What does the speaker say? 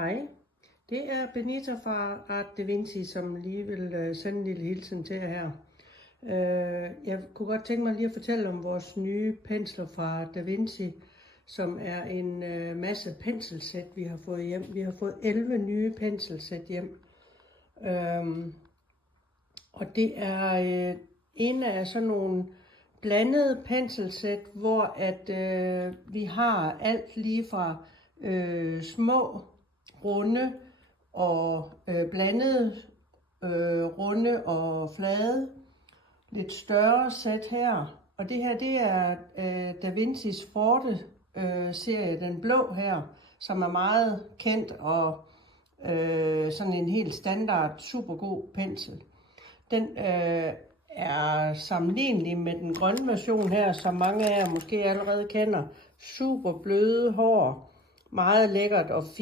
Hej, det er Benita fra Art Da Vinci, som lige vil sende en lille hilsen til jer her. Jeg kunne godt tænke mig lige at fortælle om vores nye pensler fra Da Vinci, som er en masse penselsæt, vi har fået hjem. Vi har fået 11 nye penselsæt hjem. Og det er en af sådan nogle blandede penselsæt, hvor at vi har alt lige fra små, runde og blandede, runde og flade. Lidt større sæt her. Og det her, det er Da Vincis Forte serie, den blå her, som er meget kendt og sådan en helt standard, super god pensel. Den er sammenlignelig med den grønne version her, som mange af jer måske allerede kender. Super bløde hår, meget lækkert og fint.